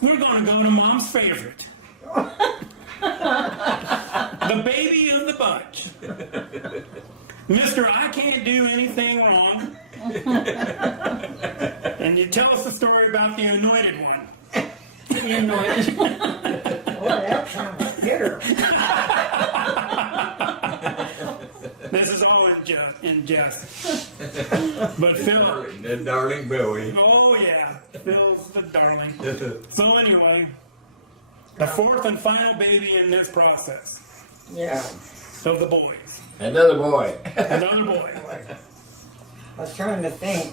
we're going to go to Mom's favorite. The baby of the bunch. Mr. I can't do anything wrong. And you tell us the story about the anointed one. The anointed one. Boy, that sounds bitter. This is all in jest. But Phil, The darling Billy. oh yeah, Phil's the darling. So anyway, the fourth and final baby in this process Yeah. of the boys. Another boy. Another boy. I was trying to think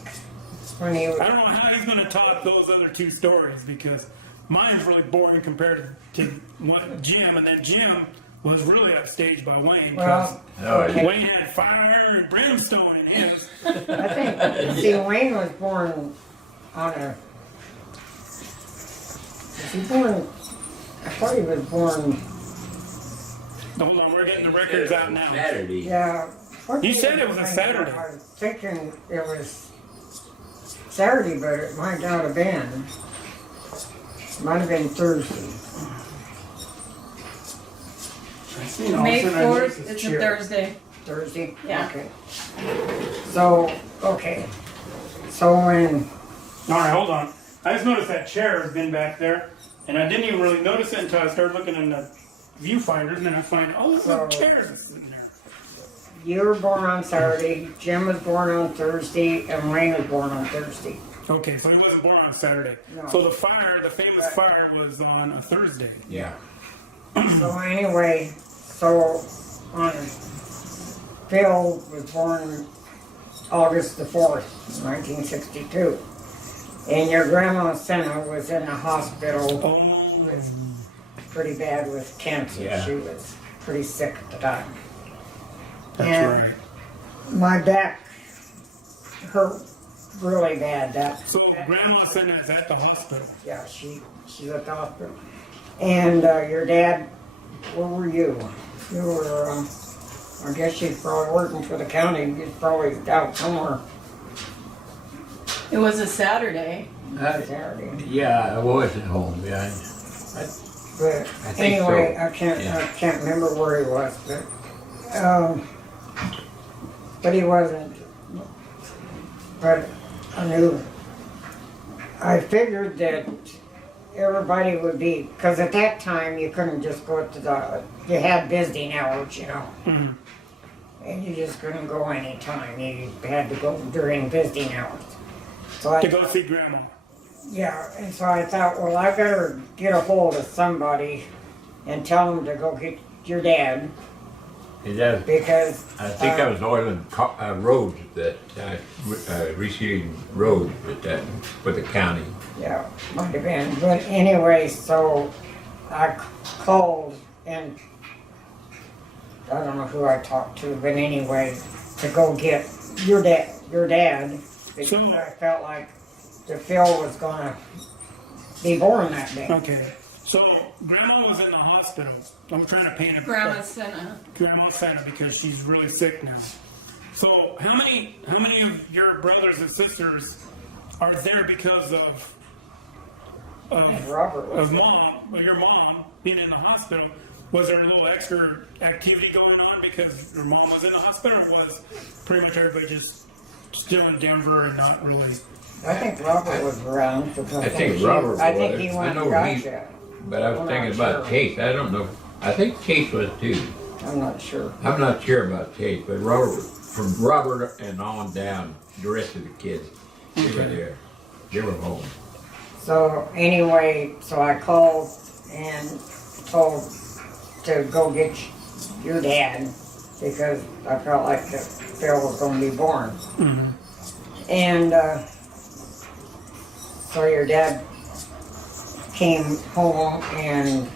when he was. I don't know how he's going to top those other two stories because mine's really boring compared to what Jim, and then Jim was really upstaged by Wayne because Well, okay. Wayne had fire and brimstone in his. I think, see, Wayne was born on a. Was he born? I thought he was born. Hold on, we're getting the records out now. Saturday. Yeah. what You day said it was a I Saturday. I was thinking it was Saturday, but it might not have been. Might have been Thursday. May 4th, it's a Thursday. Thursday? Yeah. Okay. So, okay. So when, All right, hold on. I just noticed that chair has been back there, and I didn't even really notice it until I started looking in the viewfinder, and then I find, oh, look, So- chairs are sitting there. you were born on Saturday, Jim was born on Thursday, and Wayne was born on Thursday. Okay, so he wasn't born on Saturday. No. So the famous fire, was on a Thursday. Yeah. So anyway, so on Phil was born August the 4th, 1962. And your grandma Senna was in the hospital Oh, pretty bad with cancer. Yeah. She was pretty sick at the time. that's And right. my back hurt really bad. So Grandma Senna is at the hospital. Yeah, she's at the hospital. And your dad, where were you? You were, I guess you're probably working for the county. You're probably out somewhere It was a Saturday. Saturday. Yeah, I was at home. Yeah. But think anyway, so. I Yeah. can't remember where he was, but he wasn't. But I figured that everybody would be, because at that time you couldn't just go to you had visiting hours, you know. Mhm. And you just couldn't go anytime. You had to go during visiting hours. So To go see Grandma. yeah, and so I thought, well, I better get a hold of somebody and tell them to go get your dad It does. because I think that was Oiland roads that receiving roads with the county. yeah, might have been. But anyway, so I called and I don't know who I talked to, but anyway, to go get your dad because So- I felt like the Phil was gonna be born that day. Okay. So Grandma was in the hospital. I'm trying to paint a Grandma Senna. Grandma Senna because she's really sick now. So how many of your brothers and sisters are there because of Robert was your mom being in the hospital? Was there a little extra activity going on because your mom was in the hospital, or was pretty much everybody just still in Denver and not really? I think Robert was around because I think Robert I think was. he I went know and got he- you. But I was I'm thinking not about sure. Chase. I don't know. I think Chase was too. I'm not sure. I'm not sure about Chase, but from Robert and on down, the rest of the kids, they were there. They were home. So anyway, so I called and told to go get your dad because I felt like that Phil was going to be born. Mm-hmm. And so your dad came home and,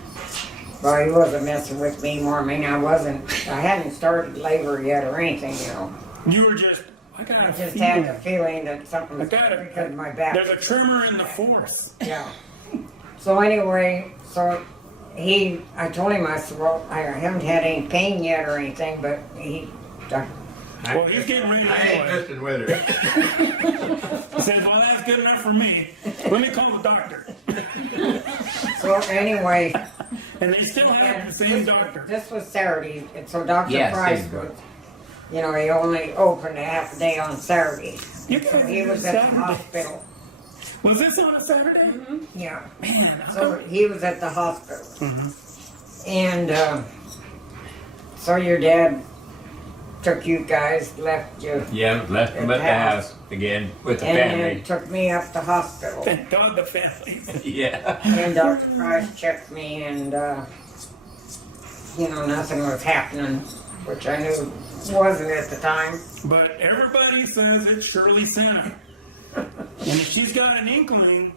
well, he wasn't messing with me more. I mean, I hadn't started labor yet or anything, you know. You were just. I got I a just had the feeling. feeling that something I was got it. because of my back. There's a tremor in the force. Yeah. So anyway, I told him, I said, well, I haven't had any pain yet or anything, but Well, he's getting ready to I ain't do it. messing with her. He says, well, that's good enough for me. Let me call the doctor. So anyway, And they still have the same doctor. this was Saturday, and so Dr. Yeah, Price same was, you know, he only opened a half a day on Saturday. You So guys he do was at the Saturday. hospital. Was this on a Saturday? Yeah. Man, how So come- he was at the hospital. And so your dad took you guys, left you, Yeah, left them at the house again with the and then family. took me up to hospital. thank God the family. Yeah. And Dr. Price checked me, and you know, nothing was happening, which I knew wasn't at the time. But everybody says it's Shirley Center. And if she's got an inkling,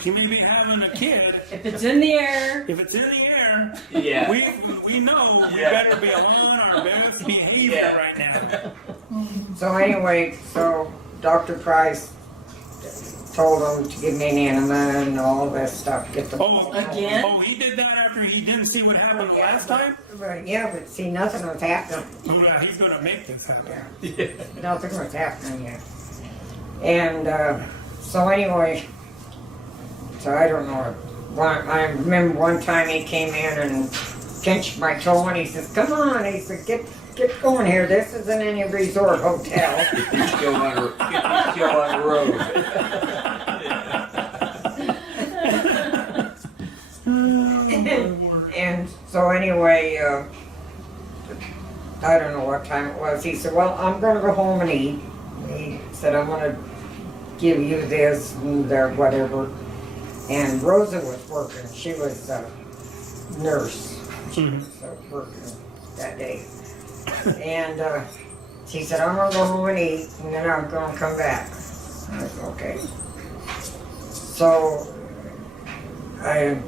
she may be having a kid. If it's in the air, If it's in the air, Yeah. we know we Yeah. better be on our best behavior Yeah. right now. So anyway, so Dr. Price told him to give me an enema and all this stuff. Get the Again? Oh, he did that after he didn't see what happened the last time? But see, nothing was happening. Oh, yeah, he's gonna make this happen. Yeah. Nothing was happening yet. And so anyway, so I don't know. I remember one time he came in and pinched my toe, and he says, "Come on," he said, "Get going here. This isn't any resort hotel." Get your show on the road. And so anyway, I don't know what time it was. He said, "Well, I'm going to go home and eat." He said, "I'm going to give you this and whatever." And Rosa was working. She was a nurse. She was working that day. And she said, "I'm going to go home and eat, and then I'm going to come back." I said, "Okay." So I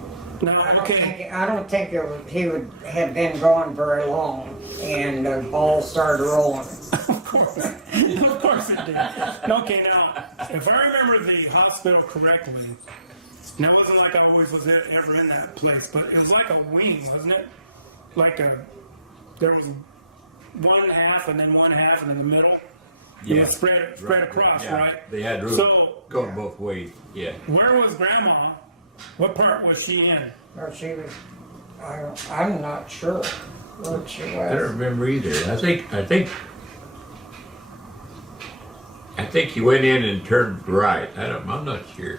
don't think he would have been gone very long, and the ball started rolling. Of course it did. Okay, now, if I remember the hospital correctly, now it wasn't like I always was ever in that place, but it was like a wing, wasn't it? There was one half and then one half and in the middle. It was spread across, Yeah. right? They had room So, going both ways. Yeah. where was Grandma? What part was she in? Or she was, I'm not sure what she I don't was. remember either. I think he went in and turned right. I'm not sure.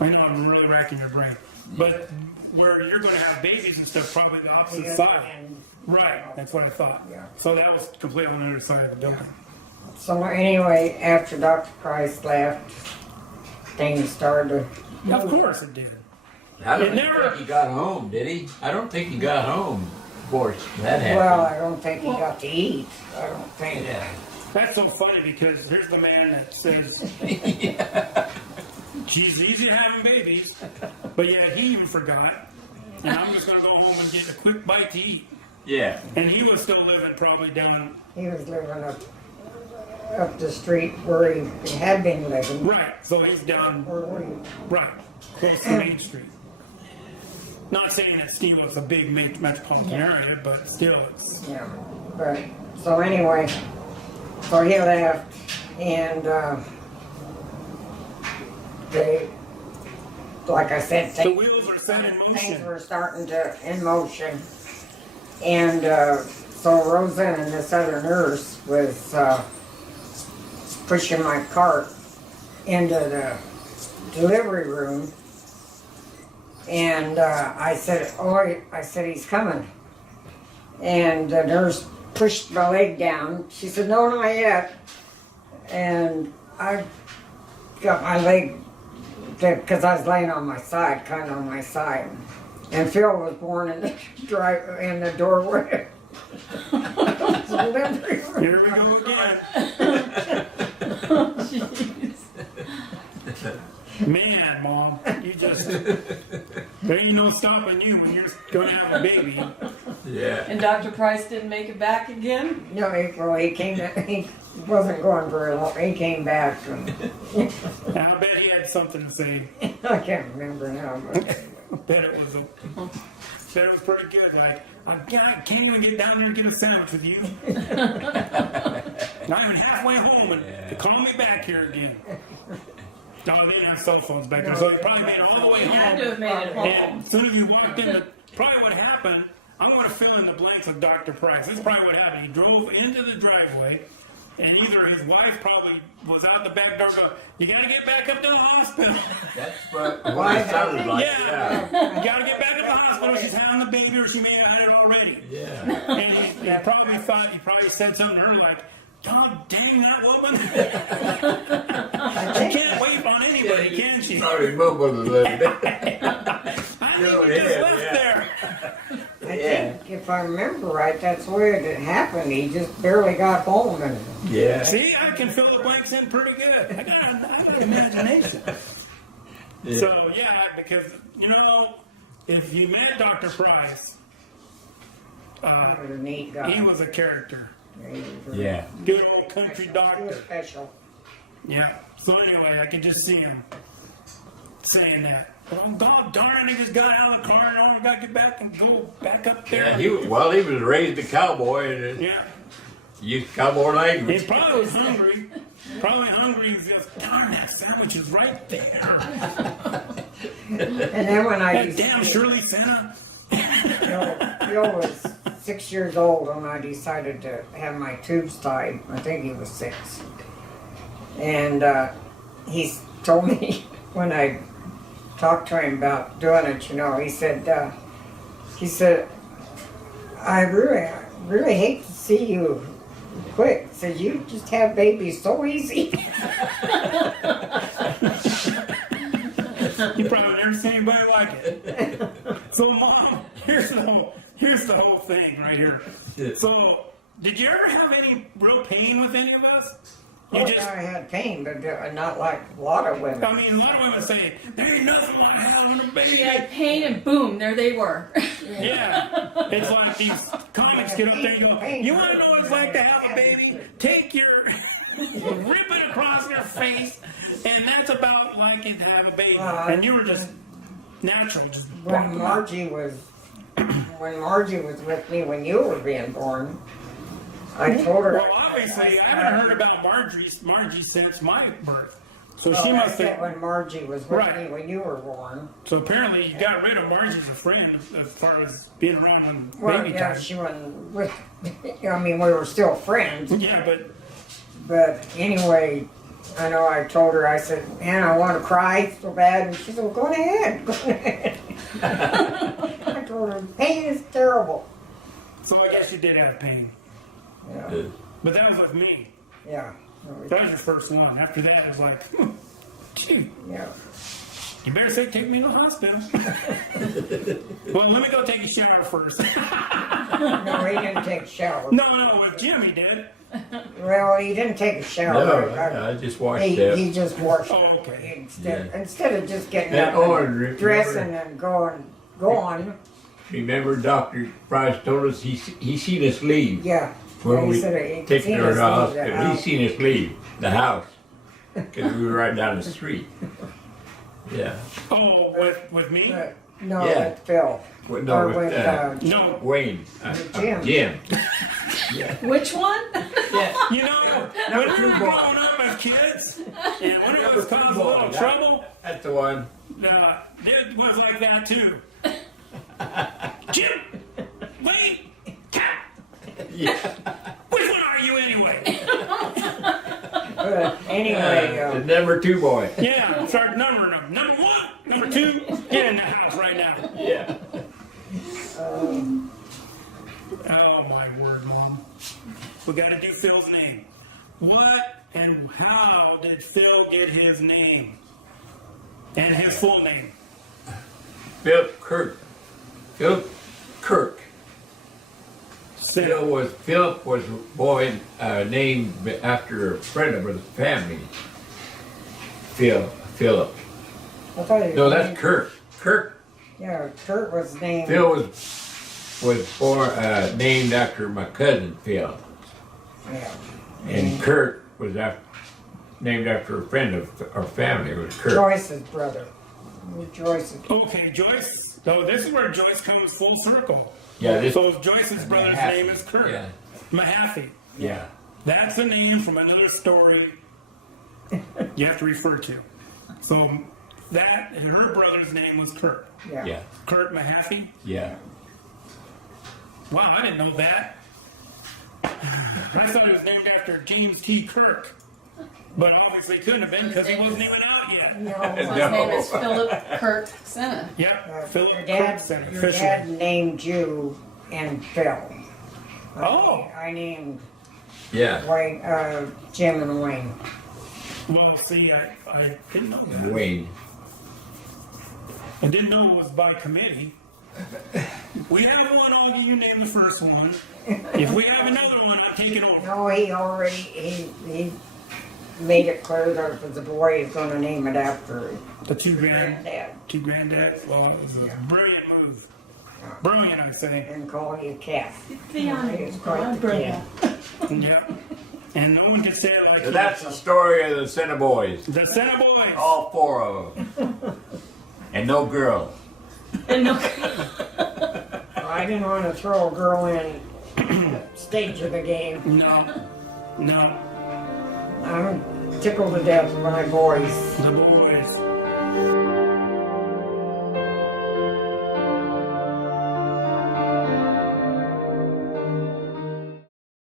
I know I'm really racking your brain. But where you're going to have babies and stuff, probably the opposite side. And Right, that's what I thought. Yeah. So that was completely on the other side of the building. so anyway, after Dr. Price left, things started to. Of course it did. I don't It never- think he got home, did he? I don't think he got home before that happened. Well, I don't think he got to eat. I don't think. Yeah. That's so funny because here's the man that says she's easy having babies, but yeah, he even forgot. And I'm just going to go home and get a quick bite to eat. Yeah. And he was still living probably down, He was living up the street where he had been living. right, so he's down, right, close to Main Street. Not saying that Steve was a big metropolitan area, but still it's, Yeah, but, so anyway, so he left, and, they, like I said, the wheels are set in things motion. were starting to, in motion, and, so Rosa and this other nurse was, pushing my cart into the delivery room, and, I said, "He's coming." And the nurse pushed my leg down. She said, "No, not yet." And I got my leg, because I was laying on my side, kind of on my side. And Phil was born in the doorway. Here we go again. Man, Mom, you just, there ain't no stopping you when you're going to have a baby. Yeah. and Dr. Price didn't make it back again? No, he came. He wasn't going very long. He came back. And I bet he had something to say. I can't remember now. But I bet it was pretty good. I can't even get down there and get a sandwich with you. Not even halfway home and to call me back here again. No, they didn't have cell phones back then, so he probably made it all the way He had to home. have made it home. And as soon as he walked in, probably what happened, I'm going to fill in the blanks with Dr. Price. This is probably what happened. He drove into the driveway, and either his wife probably was out the back door going, you got to get back up to the hospital. That's what it sounded like. Yeah. You got to get back up to the hospital. She's having the baby, or she may have had it already. Yeah. And he probably thought, he probably said something to her like, God dang that woman. She can't wait on anybody, can she? Probably mumbled a little bit. I think he just left there. I think, if I remember right, that's where it happened. He just barely got home. And Yeah. See, I can fill the blanks in pretty good. I got an imagination. Yeah. So, yeah, because, you know, if you met Dr. Price, he was a neat guy. he was a character. He was really Yeah. Good old country He was doctor. special. Yeah. So anyway, I can just see him saying that. Oh, God darn, he just got out of the car and only got to get back and go back up there. Yeah, he was raised a cowboy and Yeah. used cowboy He language. probably was hungry. Probably hungry. He was just, darn, that sandwich is right there. And then when I That damn Shirley Santa. Phil was 6 years old when I decided to have my tubes tied. I think he was 6. And he told me when I talked to him about doing it, you know, he said, I really hate to see you quit. He said, you just have babies so easy. You probably never seen anybody like it. So, Mom, here's the whole thing right here. So, did you ever have any real pain with any of us? You Oh, just, yeah, I had pain, but not like a lot of women. I mean, a lot of women say, there ain't nothing like having a baby. She had pain and boom, there they were. Yeah. It's like these comics get up there and go, you want to know what it's like to have a baby? Take your, rip it across your face, and that's about like it to have a baby. And you were just natural. Just When Margie was with me when you were being born, I told her. Well, obviously, I haven't heard about Margie since my birth. So she I must said have. when Margie was with Right. me when you were born. So apparently, you got rid of Margie as a friend as far as being around on Well, baby yeah, time. she wasn't with. I mean, we were still friends. Yeah, but But anyway, I know I told her. I said, "Hannah, I want to cry so bad," and she said, "Well, go ahead, go ahead." I told her, "Pain is terrible." so I guess you did have pain. Yeah, But that was with me. yeah, That was your first one. After that, it was like, gee, yeah. you better say take me to the hospital. Well, let me go take a shower first. No, he didn't take a shower. No, with Jim he did. Well, he didn't take a shower. No, I just watched He that. just washed. Oh, okay. Instead of just getting That up, and orange, dressing and going. Remember Dr. Price told us he seen us leave. Yeah. When He we said he'd take seen her to us the leave the hospital, he house. seen us leave the house because we were right down the street. Yeah. Oh, with me? But, no, Yeah. with Phil. Well, Or no, with, No. Wayne. Jim. Jim. Which one? You know, when we were growing up as kids, and when it was causing a little trouble, That's the one. it was like that too. Jim, wait, cat. Yeah. Which one are you anyway? But anyway, The number 2 boy. Yeah, start numbering them. Number 1, number 2, get in the house right now. Yeah. Oh my word, Mom. We got to do Phil's name. What and how did Phil get his name? And his full name? Philip Kirk. Philip Kirk. Philip was born named after a friend of his family. Philip. I thought he No, was that's named- Kirk. Kirk. Yeah, Kurt was named. Phil was born named after my cousin Phil, Yeah. and Kurt was named after a friend of our family. It was Kurt. Joyce's brother. Joyce's. Okay, Joyce. So this is where Joyce comes full circle. Yeah. This. So Joyce's brother's Mahaffey. name is Kurt. Yeah. Mahaffey. Yeah. That's a name from another story you have to refer to. So that, and her brother's name was Kurt. Yeah. Kurt Mahaffey? Yeah. Wow, I didn't know that. I thought it was named after James T. Kirk. But obviously couldn't have been because he wasn't even out yet. No. So his name is Philip Kurt Senna. Yep, Philip Your Kirkson, your dad officially. named you and Phil. Oh, I named Yeah. Wayne, Jim and Wayne. well, see, I didn't know that. Wayne. I didn't know it was by committee. We have one, Augie, you name the first one. If we have another one, I'm taking over. No, he already, he made it clear that the boy is gonna name it after The two granddad granddads. Well, it was a brilliant move. Brilliant, I say. and call you Cat. Fiona, quite the kid. Yep. And no one can say it like So that's the story of the Senna boys. the Senna boys. All 4 of them. And no girl. And no, I didn't want to throw a girl in stage of the game. No, no. I'm tickled to death by my boys. The